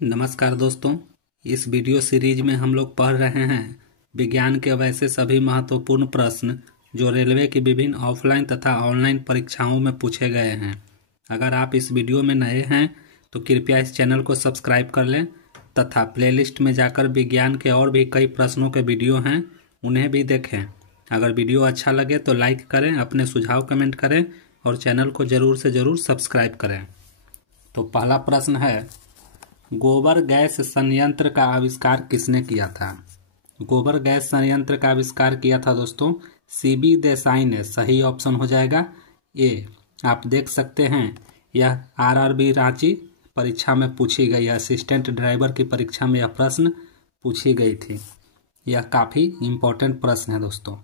नमस्कार दोस्तों। इस वीडियो सीरीज में हम लोग पढ़ रहे हैं विज्ञान के वैसे सभी महत्वपूर्ण प्रश्न जो रेलवे की विभिन्न ऑफलाइन तथा ऑनलाइन परीक्षाओं में पूछे गए हैं। अगर आप इस वीडियो में नए हैं तो कृपया इस चैनल को सब्सक्राइब कर लें तथा प्लेलिस्ट में जाकर विज्ञान के और भी कई प्रश्नों के वीडियो हैं, उन्हें भी देखें। अगर वीडियो अच्छा लगे तो लाइक करें, अपने सुझाव कमेंट करें और चैनल को ज़रूर से ज़रूर सब्सक्राइब करें। तो पहला प्रश्न है, गोबर गैस संयंत्र का आविष्कार किसने किया था? गोबर गैस संयंत्र का आविष्कार किया था दोस्तों सीबी देसाई ने। सही ऑप्शन हो जाएगा ए। आप देख सकते हैं यह आरआरबी रांची परीक्षा में पूछी गई, असिस्टेंट ड्राइवर की परीक्षा में यह प्रश्न पूछी गई थी। यह काफ़ी इम्पोर्टेंट प्रश्न है दोस्तों।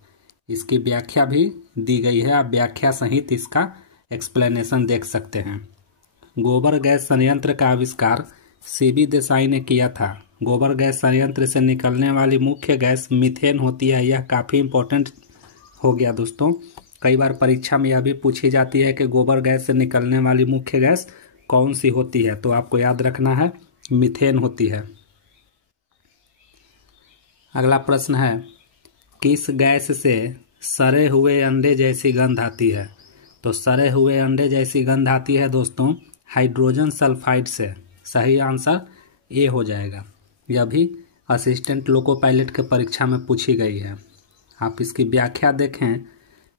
इसकी व्याख्या भी दी गई है, आप व्याख्या सहित इसका एक्सप्लेनेशन देख सकते हैं। गोबर गैस संयंत्र का आविष्कार सीबी देसाई ने किया था। गोबर गैस संयंत्र से निकलने वाली मुख्य गैस मीथेन होती है। यह काफ़ी इम्पोर्टेंट हो गया दोस्तों। कई बार परीक्षा में यह भी पूछी जाती है कि गोबर गैस से निकलने वाली मुख्य गैस कौन सी होती है, तो आपको याद रखना है मीथेन होती है। अगला प्रश्न है, किस गैस से सड़े हुए अंडे जैसी गंध आती है? तो सड़े हुए अंडे जैसी गंध आती है दोस्तों हाइड्रोजन सल्फाइड से। सही आंसर ए हो जाएगा। यह भी असिस्टेंट लोको पायलट के परीक्षा में पूछी गई है। आप इसकी व्याख्या देखें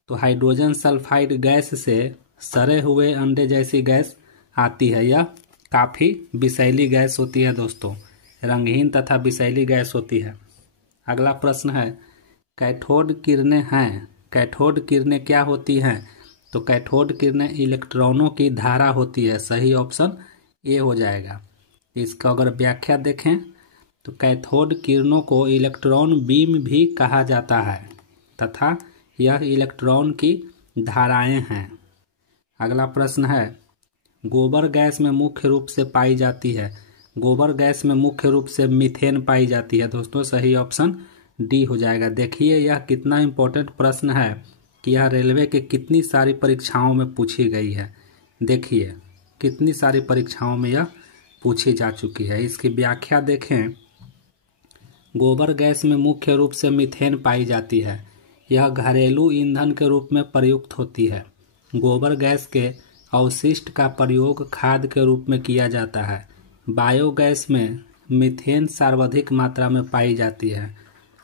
तो हाइड्रोजन सल्फाइड गैस से सड़े हुए अंडे जैसी गैस आती है। यह काफ़ी विषैली गैस होती है दोस्तों, रंगहीन तथा विषैली गैस होती है। अगला प्रश्न है, कैथोड किरणें हैं। कैथोड किरणें क्या होती हैं? तो कैथोड किरणें इलेक्ट्रॉनों की धारा होती है। सही ऑप्शन ए हो जाएगा। इसका अगर व्याख्या देखें तो कैथोड किरणों को इलेक्ट्रॉन बीम भी कहा जाता है तथा यह इलेक्ट्रॉन की धाराएं हैं। अगला प्रश्न है, गोबर गैस में मुख्य रूप से पाई जाती है। गोबर गैस में मुख्य रूप से मीथेन पाई जाती है दोस्तों। सही ऑप्शन डी हो जाएगा। देखिए यह कितना इम्पोर्टेंट प्रश्न है कि यह रेलवे के कितनी सारी परीक्षाओं में पूछी गई है। देखिए कितनी सारी परीक्षाओं में यह पूछी जा चुकी है। इसकी व्याख्या देखें, गोबर गैस में मुख्य रूप से मीथेन पाई जाती है। यह घरेलू ईंधन के रूप में प्रयुक्त होती है। गोबर गैस के अवशिष्ट का प्रयोग खाद के रूप में किया जाता है। बायोगैस में मीथेन सर्वाधिक मात्रा में पाई जाती है।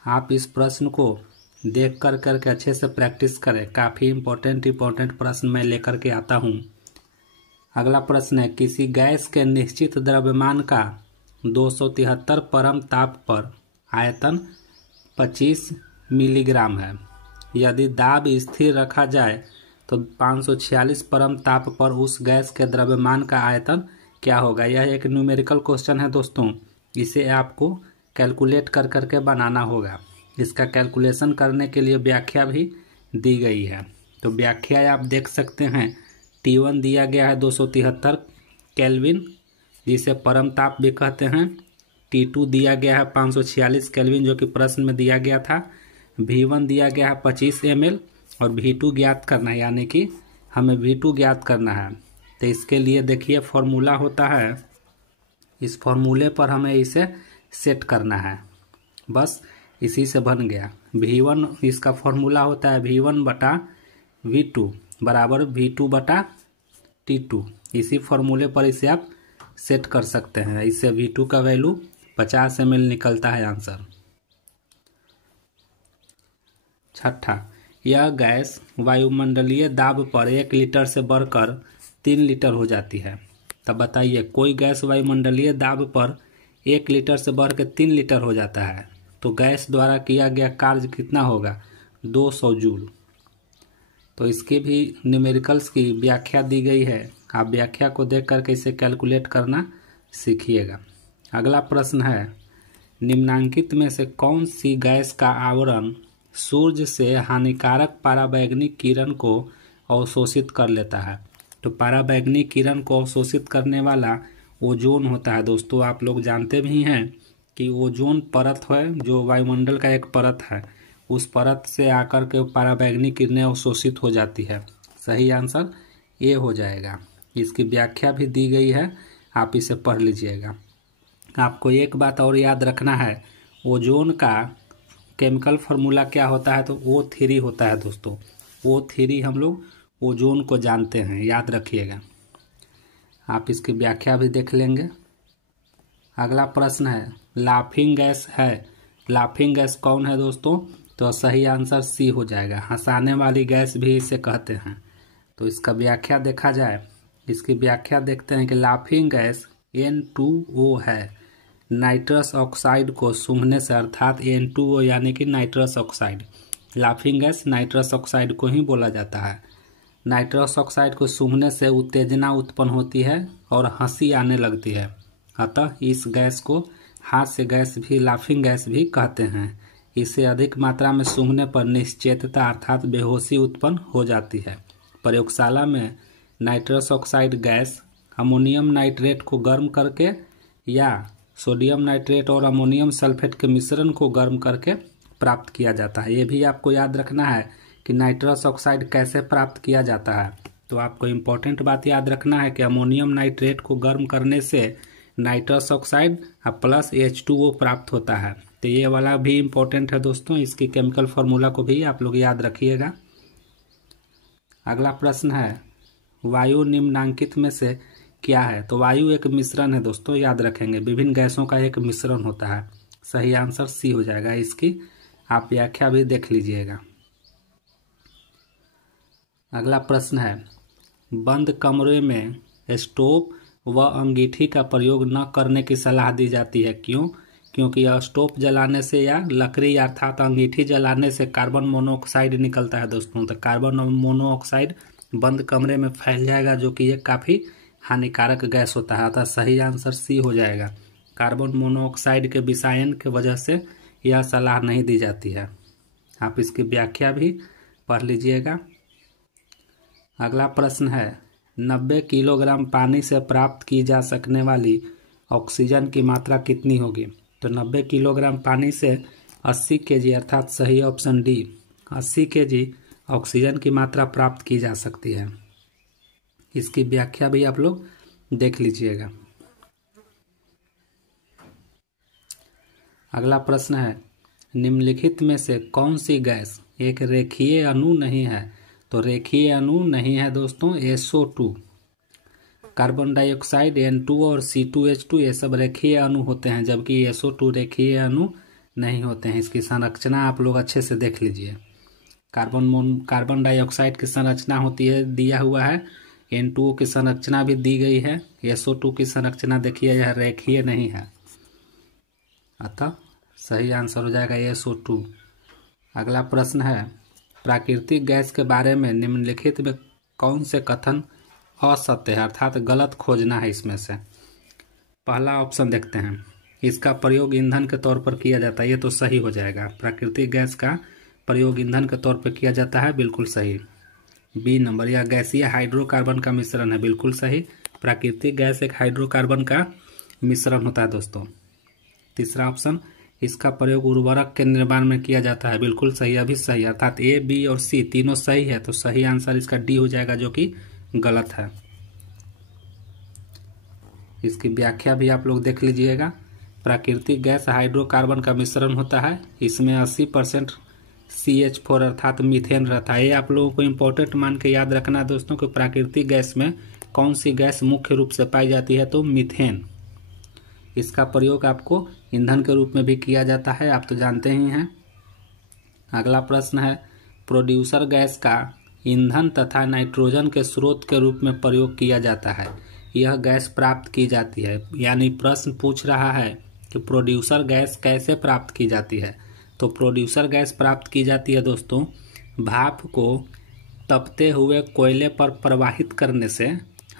आप इस प्रश्न को देख करके अच्छे से प्रैक्टिस करें। काफ़ी इम्पोर्टेंट प्रश्न मैं लेकर के आता हूँ। अगला प्रश्न है, किसी गैस के निश्चित द्रव्यमान का 273 परम ताप पर आयतन 25 मिलीग्राम है। यदि दाब स्थिर रखा जाए तो 546 परम ताप पर उस गैस के द्रव्यमान का आयतन क्या होगा? यह एक न्यूमेरिकल क्वेश्चन है दोस्तों। इसे आपको कैलकुलेट कर करके बनाना होगा। इसका कैलकुलेशन करने के लिए व्याख्या भी दी गई है। तो व्याख्या आप देख सकते हैं। T1 दिया गया है 273 केल्विन, जिसे परम ताप भी कहते हैं। T2 दिया गया है 546 केल्विन, जो कि प्रश्न में दिया गया था। V1 दिया गया है 25 ml और V2 ज्ञात करना है, यानी कि हमें V2 ज्ञात करना है। तो इसके लिए देखिए फॉर्मूला होता है, इस फॉर्मूले पर हमें इसे सेट करना है। बस इसी से बन गया। V1 इसका फॉर्मूला होता है V1 बटा V2 बराबर V2 बटा T2। इसी फॉर्मूले पर इसे आप सेट कर सकते हैं। इससे V2 का वैल्यू 50 ml निकलता है आंसर। छठा, यह गैस वायुमंडलीय दाब पर 1 लीटर से बढ़कर 3 लीटर हो जाती है। तब बताइए, कोई गैस वायुमंडलीय दाब पर 1 लीटर से बढ़ के 3 लीटर हो जाता है तो गैस द्वारा किया गया कार्य कितना होगा? 200 जूल। तो इसकी भी न्यूमेरिकल्स की व्याख्या दी गई है। आप व्याख्या को देख करके इसे कैलकुलेट करना सीखिएगा। अगला प्रश्न है, निम्नांकित में से कौन सी गैस का आवरण सूर्य से हानिकारक पराबैंगनी किरण को अवशोषित कर लेता है? तो पराबैंगनी किरण को अवशोषित करने वाला ओजोन होता है दोस्तों। आप लोग जानते भी हैं कि ओजोन परत है जो वायुमंडल का एक परत है, उस परत से आकर के पराबैंगनी किरणें अवशोषित हो जाती है। सही आंसर ए हो जाएगा। इसकी व्याख्या भी दी गई है, आप इसे पढ़ लीजिएगा। आपको एक बात और याद रखना है, ओजोन का केमिकल फार्मूला क्या होता है, तो O3 होता है दोस्तों। O3 हम लोग ओजोन को जानते हैं, याद रखिएगा। आप इसकी व्याख्या भी देख लेंगे। अगला प्रश्न है, लाफिंग गैस है। लाफिंग गैस कौन है दोस्तों, तो सही आंसर सी हो जाएगा। हंसाने वाली गैस भी इसे कहते हैं। तो इसका व्याख्या देखा जाए, इसकी व्याख्या देखते हैं कि लाफिंग गैस N2O है। नाइट्रस ऑक्साइड को सूंघने से, अर्थात N2O यानी कि nitrous oxide, laughing gas nitrous oxide को ही बोला जाता है। नाइट्रस ऑक्साइड को सूंघने से उत्तेजना उत्पन्न होती है और हंसी आने लगती है, अतः इस गैस को हास्य गैस भी, लाफिंग गैस भी कहते हैं। इसे अधिक मात्रा में सूंघने पर निश्चेतता अर्थात बेहोशी उत्पन्न हो जाती है। प्रयोगशाला में nitrous oxide gas ammonium nitrate को गर्म करके या सोडियम नाइट्रेट और अमोनियम सल्फेट के मिश्रण को गर्म करके प्राप्त किया जाता है। ये भी आपको याद रखना है कि नाइट्रस ऑक्साइड कैसे प्राप्त किया जाता है। तो आपको इम्पोर्टेंट बात याद रखना है कि अमोनियम नाइट्रेट को गर्म करने से नाइट्रस ऑक्साइड प्लस H2O प्राप्त होता है। तो ये वाला भी इम्पोर्टेंट है दोस्तों, इसकी केमिकल फार्मूला को भी आप लोग याद रखिएगा। अगला प्रश्न है, वायु निम्नांकित में से क्या है। तो वायु एक मिश्रण है दोस्तों, याद रखेंगे, विभिन्न गैसों का एक मिश्रण होता है। सही आंसर सी हो जाएगा। इसकी आप व्याख्या भी देख लीजिएगा। अगला प्रश्न है, बंद कमरे में स्टोव व अंगीठी का प्रयोग न करने की सलाह दी जाती है। क्यों? क्योंकि यह स्टोव जलाने से या लकड़ी अर्थात अंगीठी जलाने से कार्बन मोनोऑक्साइड निकलता है दोस्तों। तो कार्बन मोनोऑक्साइड बंद कमरे में फैल जाएगा, जो कि ये काफ़ी हानिकारक गैस होता है। अतः सही आंसर सी हो जाएगा। कार्बन मोनोऑक्साइड के विषायन की वजह से यह सलाह नहीं दी जाती है। आप इसकी व्याख्या भी पढ़ लीजिएगा। अगला प्रश्न है, 90 किलोग्राम पानी से प्राप्त की जा सकने वाली ऑक्सीजन की मात्रा कितनी होगी। तो 90 किलोग्राम पानी से 80 kg अर्थात सही ऑप्शन डी, 80 kg ऑक्सीजन की मात्रा प्राप्त की जा सकती है। इसकी व्याख्या भी आप लोग देख लीजिएगा। अगला प्रश्न है, निम्नलिखित में से कौन सी गैस एक रेखीय अणु नहीं है। तो रेखीय अणु नहीं है दोस्तों SO2। कार्बन डाइऑक्साइड N2 और C2H2 ये सब रेखीय अणु होते हैं, जबकि SO2 रेखीय अणु नहीं होते हैं। इसकी संरचना आप लोग अच्छे से देख लीजिए। कार्बन डाइऑक्साइड की संरचना होती है, दिया हुआ है। N2O की संरचना भी दी गई है। SO2 की संरचना देखिए, यह रेखीय नहीं है, अतः सही आंसर हो जाएगा SO2। अगला प्रश्न है, प्राकृतिक गैस के बारे में निम्नलिखित में कौन से कथन असत्य है अर्थात गलत खोजना है। इसमें से पहला ऑप्शन देखते हैं, इसका प्रयोग ईंधन के तौर पर किया जाता है। ये तो सही हो जाएगा। प्राकृतिक गैस का प्रयोग ईंधन के तौर पर किया जाता है, बिल्कुल सही। बी नंबर, यह गैसीय हाइड्रोकार्बन का मिश्रण है, बिल्कुल सही। प्राकृतिक गैस एक हाइड्रोकार्बन का मिश्रण होता है दोस्तों। तीसरा ऑप्शन, इसका प्रयोग उर्वरक के निर्माण में किया जाता है, बिल्कुल सही, अभी सही। अर्थात ए, बी और सी तीनों सही है। तो सही आंसर इसका डी हो जाएगा, जो कि गलत है। इसकी व्याख्या भी आप लोग देख लीजिएगा। प्राकृतिक गैस हाइड्रोकार्बन का मिश्रण होता है। इसमें 80% CH4 अर्थात मीथेन रहता है। ये आप लोगों को इम्पोर्टेंट मान के याद रखना दोस्तों कि प्राकृतिक गैस में कौन सी गैस मुख्य रूप से पाई जाती है, तो मीथेन। इसका प्रयोग आपको ईंधन के रूप में भी किया जाता है, आप तो जानते ही हैं। अगला प्रश्न है, प्रोड्यूसर गैस का ईंधन तथा नाइट्रोजन के स्रोत के रूप में प्रयोग किया जाता है। यह गैस प्राप्त की जाती है, यानी प्रश्न पूछ रहा है कि प्रोड्यूसर गैस कैसे प्राप्त की जाती है। तो प्रोड्यूसर गैस प्राप्त की जाती है दोस्तों, भाप को तपते हुए कोयले पर प्रवाहित करने से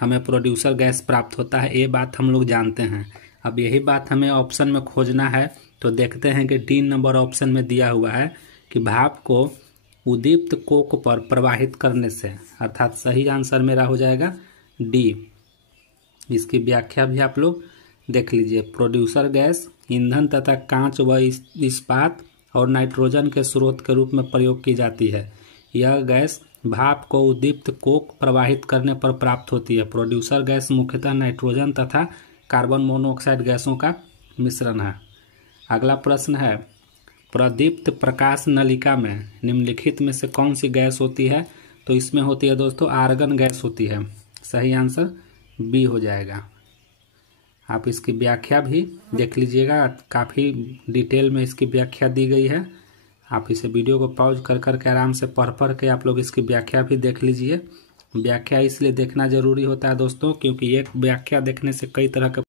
हमें प्रोड्यूसर गैस प्राप्त होता है। ये बात हम लोग जानते हैं। अब यही बात हमें ऑप्शन में खोजना है। तो देखते हैं कि डी नंबर ऑप्शन में दिया हुआ है कि भाप को उद्दीप्त कोक पर प्रवाहित करने से, अर्थात सही आंसर मेरा हो जाएगा डी। इसकी व्याख्या भी आप लोग देख लीजिए। प्रोड्यूसर गैस ईंधन तथा कांच व इस्पात और नाइट्रोजन के स्रोत के रूप में प्रयोग की जाती है। यह गैस भाप को उद्दीप्त कोक प्रवाहित करने पर प्राप्त होती है। प्रोड्यूसर गैस मुख्यतः नाइट्रोजन तथा कार्बन मोनोऑक्साइड गैसों का मिश्रण है। अगला प्रश्न है, प्रदीप्त प्रकाश नलिका में निम्नलिखित में से कौन सी गैस होती है? तो इसमें होती है दोस्तों आर्गन गैस होती है। सही आंसर बी हो जाएगा। आप इसकी व्याख्या भी देख लीजिएगा, काफ़ी डिटेल में इसकी व्याख्या दी गई है। आप इसे वीडियो को पॉज कर कर के आराम से पढ़ के आप लोग इसकी व्याख्या भी देख लीजिए। व्याख्या इसलिए देखना जरूरी होता है दोस्तों, क्योंकि एक व्याख्या देखने से कई तरह के